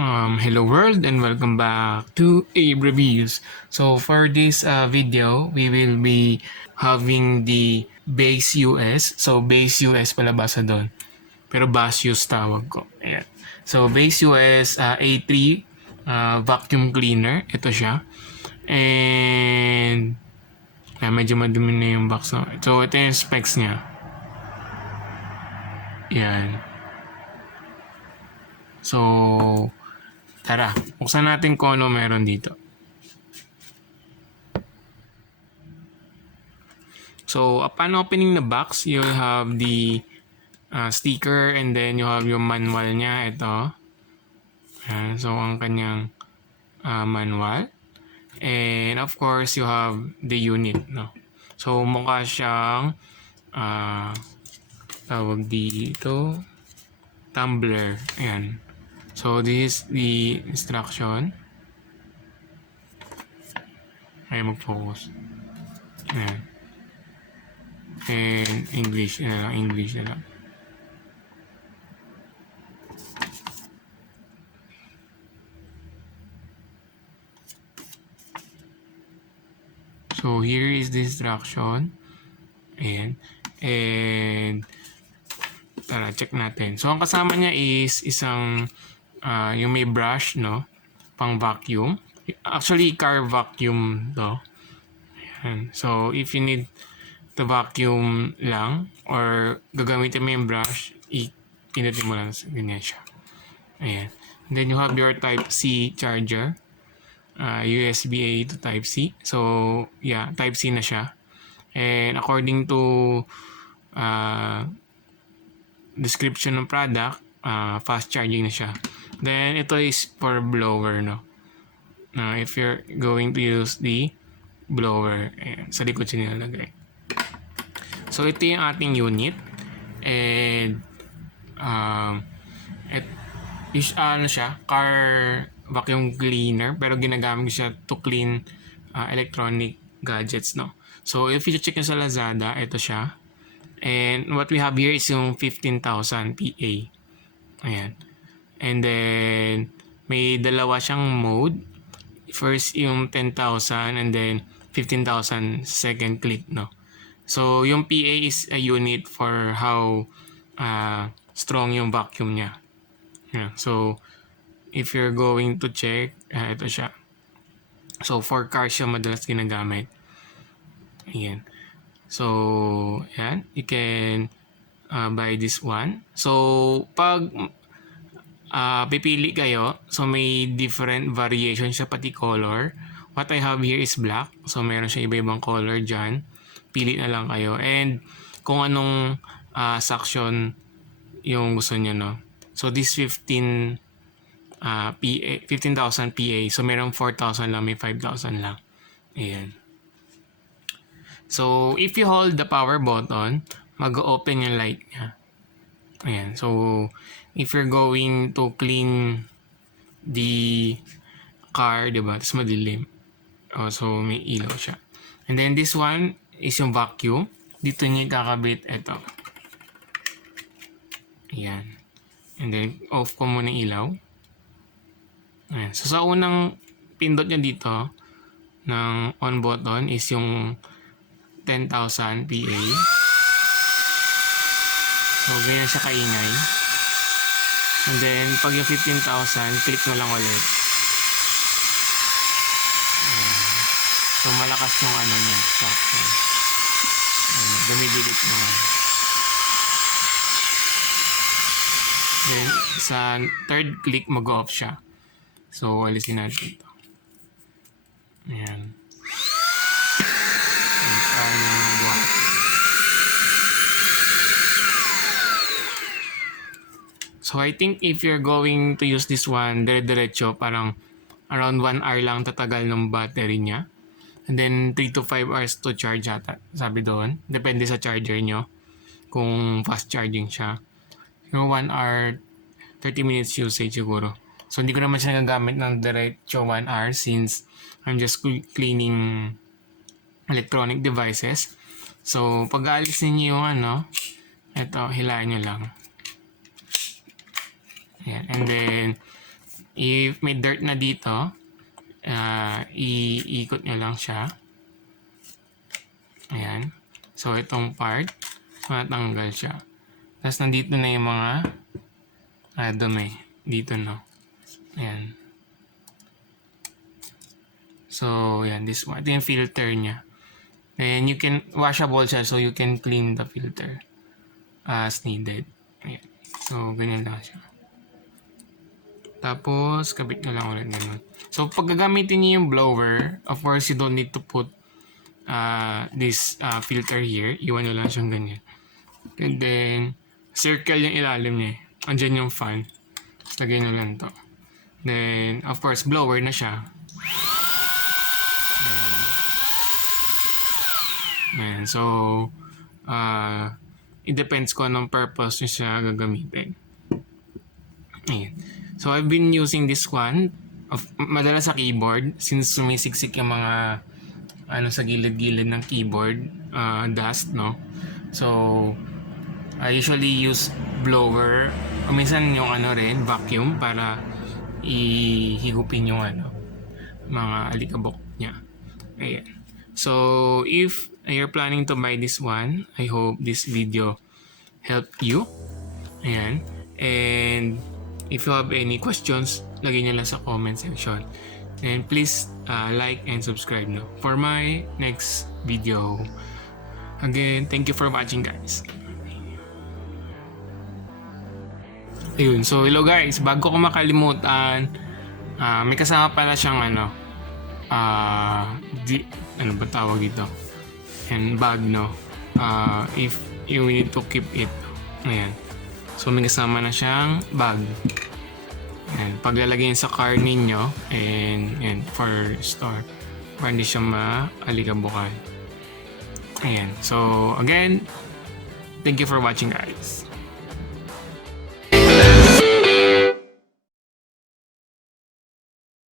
Hello world and welcome back to Abe Reviews. So for this video, we will be having the Baseus. So Baseus palabasa doon. Pero Baseus tawag ko. Ayan. So Baseus A3 vacuum cleaner. Ito siya. And medyo madumi na yung box. No? So ito yung specs niya. Yan. So tara, buksan natin kung ano meron dito. So, upon opening the box, you'll have the sticker and then you have yung manual niya. Ito. So, ang kanyang manual. And of course, you have the unit. No? So, mukha siyang tawag dito tumbler. Ayan. So, this is the instruction. Ay, mag-focus. Ayan. And English na lang. So here is the instruction. Ayan. And tara, check natin. So ang kasama niya is isang yung may brush, no? Pang vacuum. Actually, car vacuum to. Ayan. So if you need to vacuum lang or gagamitin mo yung brush, pinutin mo lang, ganyan siya. Ayan. And then you have your Type-C charger. USB-A to Type-C. So, yeah, Type-C na siya. And according to description ng product, fast charging na siya. Then, ito is for blower, no? If you're going to use the blower, ayan, sa likod siya nilalagay. So, ito yung ating unit. And, ano siya, car vacuum cleaner, pero ginagamit ko siya to clean electronic gadgets, no? So, if you check sa Lazada, ito siya. And what we have here is yung 15,000 PA. Ayan. And then, may dalawa siyang mode. First, yung 10,000 and then 15,000 second click, no? So, yung PA is a unit for how strong yung vacuum niya. Yeah. So, if you're going to check, ito siya. So, for cars siya madalas ginagamit. Ayan. So, yan. You can buy this one. So, pag pipili kayo, so may different variation siya pati color. What I have here is black. So, meron siya iba-ibang color dyan. Pili na lang kayo. And, kung anong suction yung gusto nyo, no? So, this 15,000 PA. So, merong 4,000 lang, may 5,000 lang. Ayan. So, if you hold the power button, mag-open yung light niya. Ayan. So, if you're going to clean the car, diba? Tapos madilim. So, may ilaw siya. And then, this one is yung vacuum. Dito niya kakabit ito. Ayan. And then, off ko muna yung ilaw. Ayan. So, sa unang pindot niya dito ng on button is yung 10,000 PA. So, ganyan siya kaingay. And then, pag yung 15,000, click mo lang ulit. Ayan. So, malakas yung ano niya. Dumidilit mo. Then, sa third click, mag-off siya. So, alisin natin ito. Ayan. So, I think if you're going to use this one, dire-diretso, parang around 1 hour lang tatagal ng battery niya. And then, 3 to 5 hours to charge ata, sabi doon. Depende sa charger nyo, kung fast charging siya. So, 1 hour, 30 minutes usage siguro. So, hindi ko naman siya nagagamit ng diretso 1 hour since I'm just cleaning electronic devices. So, pag aalis ninyo yung ito, hilahin nyo lang. Ayan. And then, If may dirt na dito, iikot nyo lang siya. Ayan. So, itong part, matanggal siya. Tapos, nandito na yung mga dumi. Dito, no? Ayan. So, yan. This one. Ito yung filter niya. Then, you can, washable siya. So, you can clean the filter as needed. Ayan. So, ganyan lang siya. Tapos, kabit na lang ulit ganun. So, pag gagamitin niyo yung blower, of course, you don't need to put this filter here. Iwan nyo lang siyang ganyan. And then, circle yung ilalim niya. Andyan yung fan. Tapos, lagay nyo lang to. Then, of course, blower na siya. Ayan. So, it depends kung anong purpose nyo siya gagamitin. Ayan. So, I've been using this one madalas sa keyboard since sumisiksik yung mga sa gilid-gilid ng keyboard dust, no? So, I usually use blower o minsan yung rin, vacuum para ihigupin yung mga alikabok niya. Ayan. So, if you're planning to buy this one, I hope this video helped you. Ayan. And if you have any questions, lagay nyo lang sa comment section. And please like and subscribe for my next video. Again, thank you for watching, guys. Ayun, so hello guys, bago ko makalimutan, may kasama pala siyang ano ba tawag dito? And bag, no? If you need to keep it. Ayan. So may kasama na siyang bag. Ayan. Paglalagay sa car ninyo and for store. Para hindi siya maalikabukan. Ayan. So again, thank you for watching, guys.